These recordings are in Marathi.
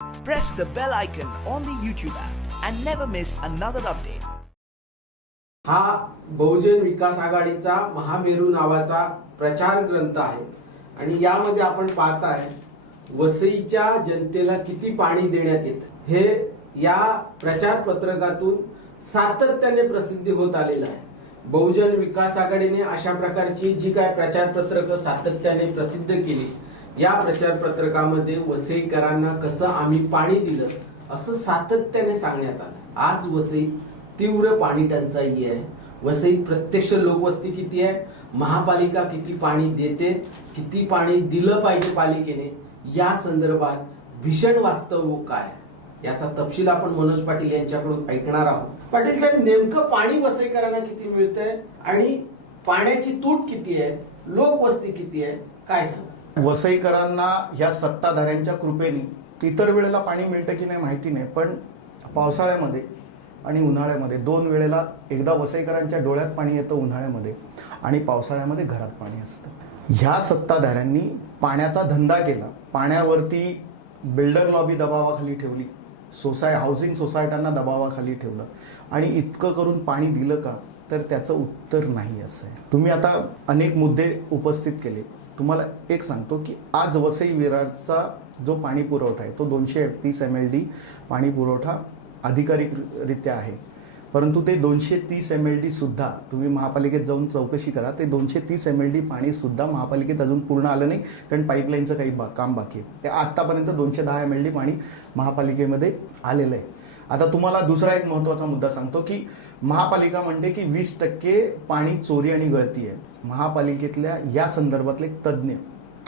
Press the bell icon on the YouTube app and never miss another update. हा बहुजन विकास आघाडीचा महामेरू नावाचा प्रचार ग्रंथ आहे आणि यामध्ये आपण पाहताय वसईच्या जनतेला किती पाणी देण्यात येतं हे या प्रचार पत्रकातून सातत्याने प्रसिद्धी होत आलेलं आहे। बहुजन विकास आघाडीने अशा प्रकारची जी काय प्रचार पत्रक सातत्याने प्रसिद्ध केली, या प्रचार पत्रकामध्ये वसईकरांना कसं आम्ही पाणी दिलं असं सातत्याने सांगण्यात आलं। आज वसईत तीव्र पाणी टंचाई आहे। वसईत प्रत्यक्ष लोकवस्ती किती आहे, महापालिका किती पाणी देते, किती पाणी दिलं पाहिजे पालिकेने, या संदर्भात भीषण वास्तव काय याचा तपशील आपण मनोज पाटील यांच्याकडून ऐकणार आहोत। पाटील साहेब, नेमकं पाणी वसईकरांना किती मिळतंय आणि पाण्याची तूट किती आहे, लोकवस्ती किती आहे, काय सांगा? वसईकरांना या सत्ताधाऱ्यांच्या कृपेने इतर वेळेला पाणी मिळतं की नाही माहिती नाही, पण पावसाळ्यामध्ये आणि उन्हाळ्यामध्ये दोन वेळेला एकदा वसईकरांच्या डोळ्यात पाणी येतं उन्हाळ्यामध्ये आणि पावसाळ्यामध्ये घरात पाणी असतं। ह्या सत्ताधाऱ्यांनी पाण्याचा धंदा केला, पाण्यावरती बिल्डर लॉबी दबावाखाली ठेवली, हाऊसिंग सोसायट्यांना दबावाखाली ठेवलं आणि इतकं करून पाणी दिलं का, तर त्याचं उत्तर नाही असं आहे। तुम्ही आता अनेक मुद्दे उपस्थित केले, तुम्हाला एक सांगतो की आज वसई विरारचा जो पाणी पुरवठा आहे तो 230 MLD पाणी पुरवठा अधिकारिकरित्या आहे, परंतु ते 230 MLD सुद्धा तुम्ही महापालिकेत जाऊन चौकशी करा, ते 230 MLD पाणी सुद्धा महापालिकेत अजून पूर्ण आलं नाही, कारण पाईपलाईनचं काही काम बाकी आहे। ते आतापर्यंत 210 MLD पाणी महापालिकेमध्ये आलेलं आहे। आता तुम्हाला दुसरा एक महत्त्वाचा मुद्दा सांगतो की महापालिका म्हणते की 20% पाणी चोरी आणि गळती आहे। महापालिकेतल्या या संदर्भातले तज्ज्ञ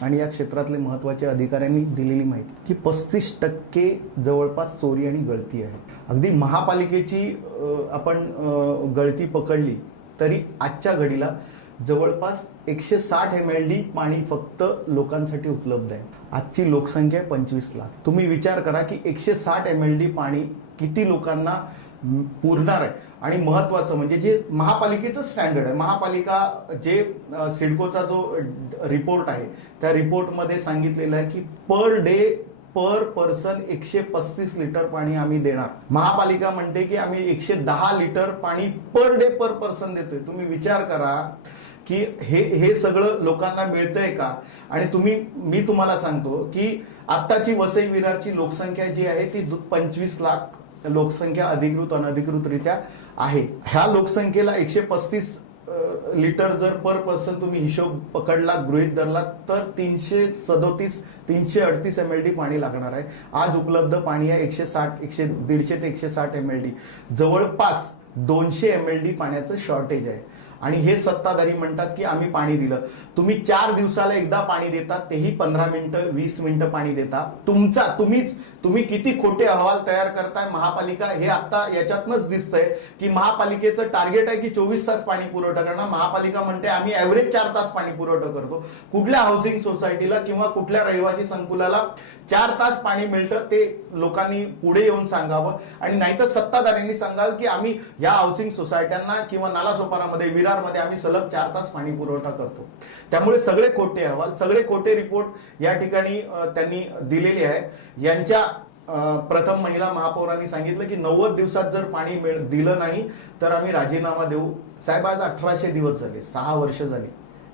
आणि या क्षेत्रातले महत्त्वाचे अधिकाऱ्यांनी दिलेली माहिती की 35% जवळपास चोरी आणि गळती आहे। अगदी महापालिकेची आपण गळती पकडली तरी आजच्या घडीला जवळपास 160 MLD पाणी फक्त लोकांसाठी उपलब्ध आहे। आजची लोकसंख्या 25 लाख। तुम्ही विचार करा की 160 MLD पाणी किती लोकांना पुरणार आहे। आणि महत्वाचं म्हणजे जे महापालिकेचं स्टँडर्ड आहे, महापालिका जे सिडकोचा जो रिपोर्ट आहे त्या रिपोर्टमध्ये सांगितलेलं आहे की पर डे पर पर्सन 135 लिटर पाणी आम्ही देणार। महापालिका म्हणते की आम्ही 110 लिटर पाणी पर डे पर पर्सन देतोय। तुम्ही विचार करा की हे सगळं लोकांना मिळतंय का? आणि मी तुम्हाला सांगतो की आत्ताची वसई विरारची लोकसंख्या जी आहे ती 25 लाख लोकसंख्या अधिकृत अनधिकृतरित्या आहे। ह्या लोकसंख्येला 135 लिटर जर पर पर्सन तुम्ही हिशोब पकडला, गृहीत धरला, तर 338 MLD पाणी लागणार आहे। आज उपलब्ध पाणी आहे 150 ते 160 MLD, जवळपास 200 MLD पाण्याचं शॉर्टेज आहे। आणि हे सत्ताधारी म्हणतात की आम्ही पाणी दिलं। तुम्ही 4 दिवसाला एकदा पाणी देता, तेही 15 मिनिटं 20 मिनिटं पाणी देता। तुम्ही किती खोटे अहवाल तयार करताय महापालिका, हे आता याच्यातनच दिसतंय की महापालिकेचं टार्गेट आहे की 24 तास पाणी पुरवठा करणार, महापालिका म्हणते आम्ही ऍव्हरेज 4 तास पाणी पुरवठा करतो। कुठल्या हाऊसिंग सोसायटीला किंवा कुठल्या रहिवासी संकुलाला 4 तास पाणी मिळतं ते लोकांनी पुढे येऊन सांगावं, आणि नाहीतर सत्ताधाऱ्यांनी सांगावं की आम्ही या हाऊसिंग सोसायट्यांना किंवा नालासोपारामध्ये विरारमध्ये आम्ही सलग 4 तास पाणी पुरवठा करतो। त्यामुळे सगळे खोटे अहवाल, सगळे खोटे रिपोर्ट या ठिकाणी त्यांनी दिलेले आहे। यांच्या प्रथम महिला महापौरांनी सांगितलं की 90 दिवसात जर पाणी दिलं नाही तर आम्ही राजीनामा देऊ। साहेब, आज 1800 दिवस झाले, 6 वर्ष झाली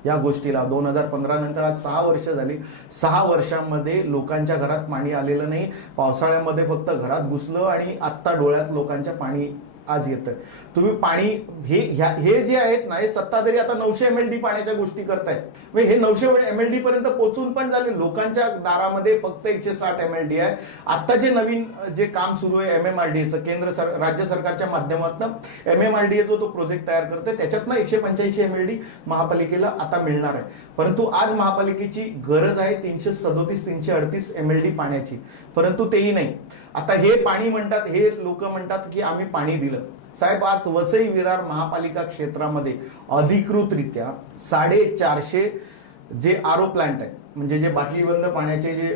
या गोष्टीला। 2015 नंतर आज 6 वर्ष झाली। 6 वर्षांमध्ये लोकांच्या घरात पाणी आलेलं नाही। पावसाळ्यामध्ये फक्त घरात घुसलं आणि आत्ता डोळ्यात लोकांच्या पाणी आज येतं। तुम्ही पाणी हे जे आहेत ना, हे सत्ताधारी आता 900 MLD पाण्याच्या गोष्टी करतायत। म्हणजे हे 900 MLD पर्यंत पोहोचून पण झाले, लोकांच्या दारामध्ये फक्त 160 MLD आहे। आता जे नवीन काम सुरू आहे MMRDAचं, राज्य सरकारच्या माध्यमातून MMRDA जो तो प्रोजेक्ट तयार करते, त्याच्यातनं 185 MLD महापालिकेला आता मिळणार आहे। परंतु आज महापालिकेची गरज आहे 337-338 MLD पाण्याची, परंतु तेही नाही। आता हे पाणी म्हणतात, हे लोक म्हणतात की आम्ही पाणी दिलं। साहेब, आज वसई विरार महापालिका क्षेत्रामध्ये अधिकृतरित्या 450 जे आरओ प्लांट आहेत, म्हणजे जे बाटलीबंद पाण्याचे जे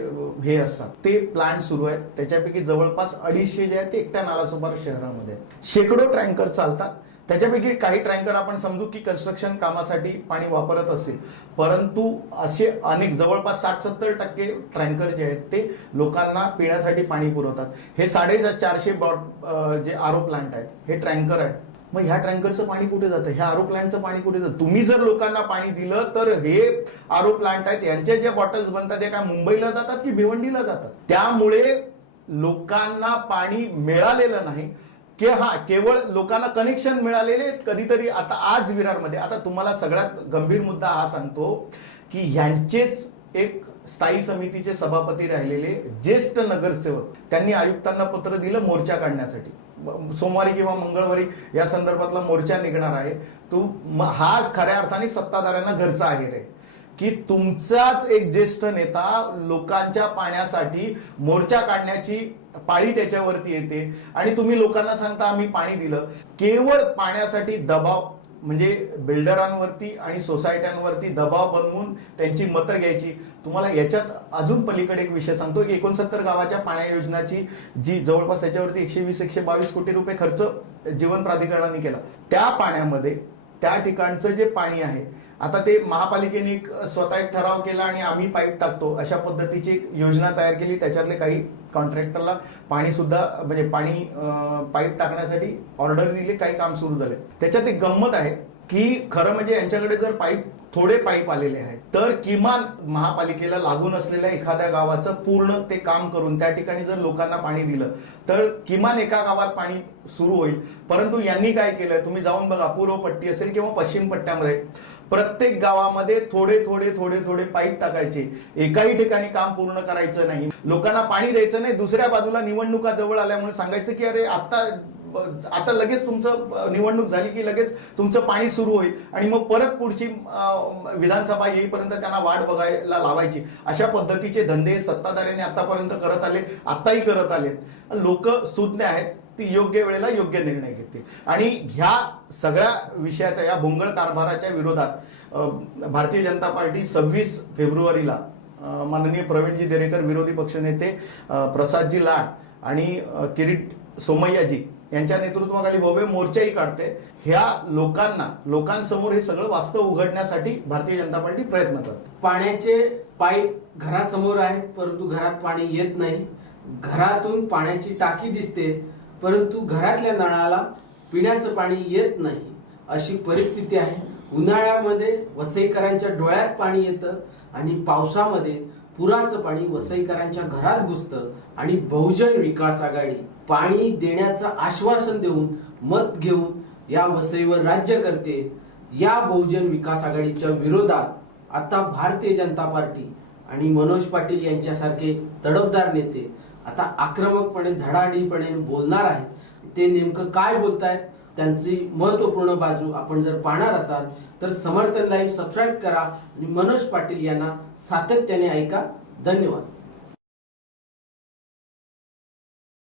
हे असतात ते प्लांट सुरू आहेत। त्याच्यापैकी जवळपास 250 जे आहेत ते एकट्या नालासोपारा शहरामध्ये। शेकडो टँकर चालतात, त्याच्यापैकी काही टँकर आपण समजू की कन्स्ट्रक्शन कामासाठी पाणी वापरत असेल, परंतु असे अनेक जवळपास 60-70% टँकर जे आहेत ते लोकांना पिण्यासाठी पाणी पुरवतात. हे 450 जे आरो प्लांट आहेत हे टँकर आहेत. मग ह्या टँकरचं पाणी कुठे जातं, ह्या आरो प्लांटचं पाणी कुठे जातं? तुम्ही जर लोकांना पाणी दिलं तर हे आरो प्लांट आहेत यांच्या ज्या बॉटल्स बनतात ते काय मुंबईला जातात की भिवंडीला जातात? त्यामुळे लोकांना पाणी मिळालेलं नाही की केवळ लोकांना कनेक्शन मिळालेले कधीतरी. आता आज विरारमध्ये आता तुम्हाला सगळ्यात गंभीर मुद्दा हा सांगतो की ह्यांचेच एक स्थायी समितीचे सभापती राहिलेले ज्येष्ठ नगरसेवक त्यांनी आयुक्तांना पत्र दिलं मोर्चा काढण्यासाठी. सोमवारी किंवा मंगळवारी या संदर्भातला मोर्चा निघणार आहे. हाच खऱ्या अर्थाने सत्ताधाऱ्यांना घरचा आहे रे, की तुमचाच एक ज्येष्ठ नेता लोकांच्या पाण्यासाठी मोर्चा काढण्याची पाळी त्याच्यावरती येते आणि तुम्ही लोकांना सांगता आम्ही पाणी दिलं. केवळ पाण्यासाठी दबाव म्हणजे बिल्डरांवरती आणि सोसायट्यांवरती दबाव बनवून त्यांची मतं घ्यायची. तुम्हाला याच्यात अजून पलीकडे एक विषय सांगतो की 69 गावाच्या पाण्या योजनाची जी जवळपास त्याच्यावरती 120-122 कोटी रुपये खर्च जीवन प्राधिकरणाने केला. त्या पाण्यामध्ये त्या ठिकाणचं जे पाणी आहे आता ते महापालिकेने स्वतः एक ठराव केला आणि आम्ही पाईप टाकतो अशा पद्धतीची एक योजना तयार केली. त्याच्यातले काही कॉन्ट्रॅक्टरला पाणी सुद्धा म्हणजे पाणी पाईप टाकण्यासाठी ऑर्डर दिली, काही काम सुरू झाले. त्याच्यात एक गंमत आहे की खरं म्हणजे यांच्याकडे जर थोडे पाईप आलेले आहेत तर किमान महापालिकेला लागून असलेल्या एखाद्या गावाचं पूर्ण ते काम करून त्या ठिकाणी जर लोकांना पाणी दिलं तर किमान एका गावात पाणी सुरू होईल. परंतु यांनी काय केलं, तुम्ही जाऊन बघा, पूर्व पट्टी असेल किंवा पश्चिम पट्ट्यामध्ये प्रत्येक गावामध्ये थोडे पाईप टाकायचे. एकाही ठिकाणी काम पूर्ण करायचं नाही, लोकांना पाणी द्यायचं नाही. दुसऱ्या बाजूला निवडणुका जवळ आल्यामुळे सांगायचं की अरे आता लगेच तुमचं निवडणूक झाली की लगेच तुमचं पाणी सुरू होईल आणि मग परत पुढची विधानसभा येईपर्यंत त्यांना वाट बघायला लावायची. अशा पद्धतीचे धंदे सत्ताधाऱ्यांनी आतापर्यंत करत आले, आताही करत आलेत. लोक सुज्ञ आहेत, ती योग्य वेळेला योग्य निर्णय घेतील. आणि ह्या सगळ्या विषयाच्या या भोंगळ कारभाराच्या विरोधात भारतीय जनता पार्टी 26 फेब्रुवारीला माननीय प्रवीणजी दरेकर, विरोधी पक्षनेते प्रसादजी लाड आणि किरीट सोमय्याजी यांच्या नेतृत्वाखाली भव्य मोर्चाही काढते. ह्या लोकांसमोर हे सगळं वास्तव उघडण्यासाठी भारतीय जनता पार्टी प्रयत्न करते. पाण्याचे पाईप घरासमोर आहेत परंतु घरात पाणी येत नाही. घरातून पाण्याची टाकी दिसते परंतु घरातल्या नळाला पिण्याचं पाणी येत नाही, अशी परिस्थिती आहे. उन्हाळ्यामध्ये वसईकरांच्या डोळ्यात पाणी येतं आणि पावसामध्ये पुराचं पाणी वसईकरांच्या घरात घुसतं आणि बहुजन विकास आघाडी पाणी देण्याचं आश्वासन देऊन मत घेऊन या वसईवर राज्य करते. या बहुजन विकास आघाडीच्या विरोधात आता भारतीय जनता पार्टी आणि मनोज पाटील यांच्यासारखे तडफदार नेते आता आक्रमकपणे धडाडीपणे बोलणार आहेत. ते नेमकं काय बोलतायत, त्यांची महत्वपूर्ण बाजू आपण जर पाहणार असाल तर समर्थन लाईव्ह सबस्क्राईब करा आणि मनोज पाटील यांना सातत्याने ऐका. धन्यवाद.